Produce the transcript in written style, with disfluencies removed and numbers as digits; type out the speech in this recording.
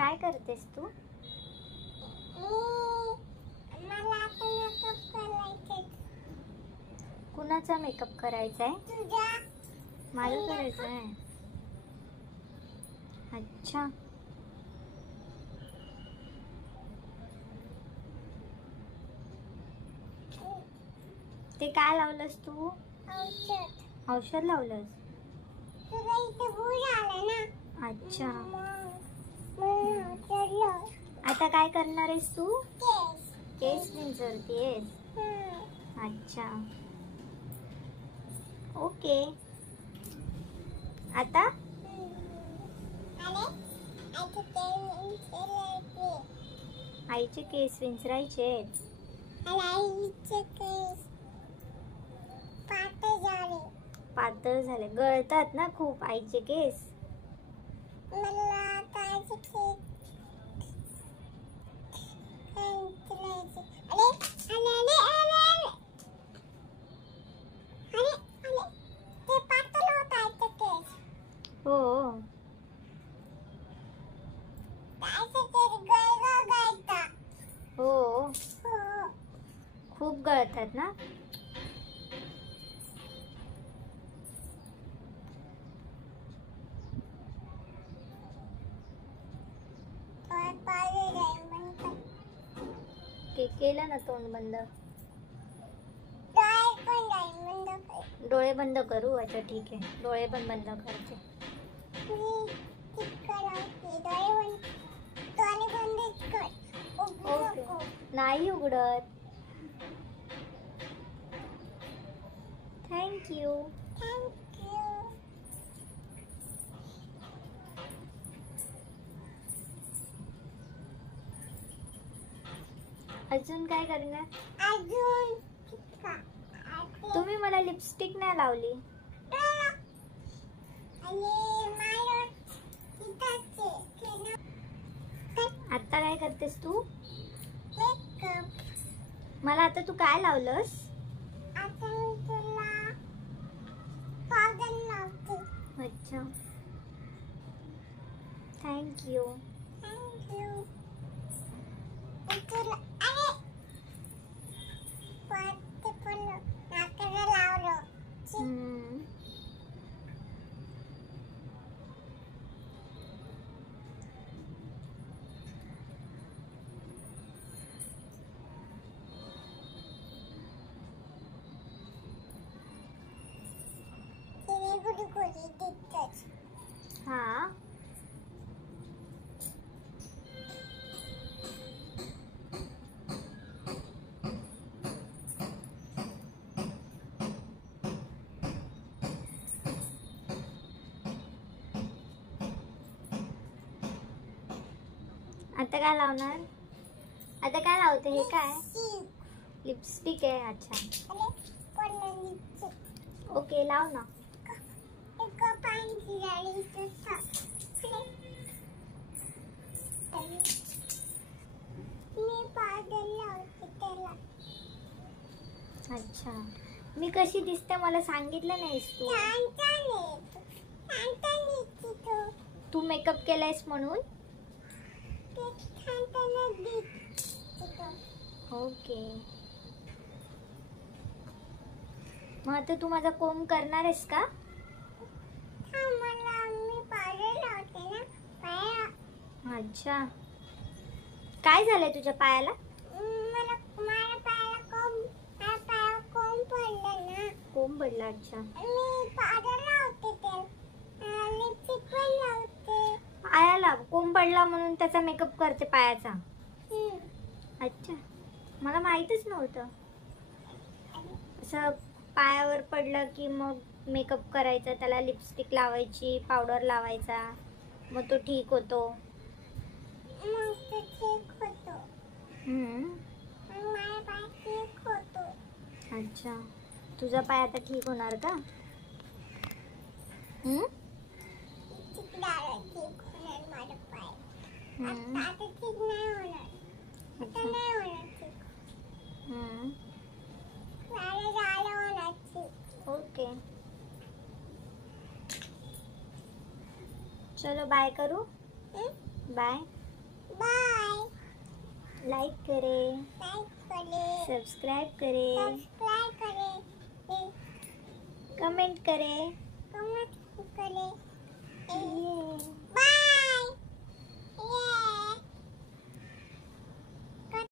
काय करतेस तू? मला आता मेकअप करायचा. कुणाचा मेकअप करायचा आहे? तुझा. माझा करायचा आहे. अच्छा. ते काय लावलंस तू? औषध. औषध लावलंस? तुला इथे भूल आला ना. अच्छा. औषध लाव. आता काय करणार आहेस तू? केस. केस विंचरतेस? अच्छा. ओके. आता आईचे केस विंचरायचे आहेत. आईचे केस पातळ झाले. पातळ झाले, गळतात ना खूप आईचे केस. मला आता आईचे केस विंचरायचे. अरे ते पातळ होत आईचे केस. हो. आईचे केस गळतात. हो, हो. खूप गळतात ना. केलं ना तोंड बंद. डोळे बंद करू? अच्छा ठीक आहे, डोळे पण बंद करते. ओके. नाही उघडत. थँक्यू. अजून काय करणार? तुम्ही मला लिपस्टिक नाही लावली. आता काय करतेस तू? मला आता तू काय लावलंस? अच्छा. थँक्यू. हा. आता काय लावणार? आता काय लावते? हे काय? लिपस्टिक आहे. अच्छा. ओके, लाव ना. अच्छा. मी कशी दिसते मला सांगितलं नाहीस तू. तू मेकअप केलायस म्हणून. ओके. मग आता तू माझा कोंब करणार आहेस का? अच्छा. काय झालंय तुझ्या पायाला? कोंब पडला. अच्छा. पायाला कोंब पडला म्हणून त्याचा मेकअप करते पायाचा. अच्छा, मला माहितच नव्हतं. असं पायावर पडलं की मग मेकअप करायचा, त्याला लिपस्टिक लावायची, पावडर लावायचा, मग तो ठीक होतो. अच्छा. तुझा पाय आता ठीक होणार का? ओके. चलो बाय करू. बाय. बाय लाइक करे, लाइक करे सब्सक्राइब करे, सब्सक्राइब करे कमेंट करे। कमेंट करे ये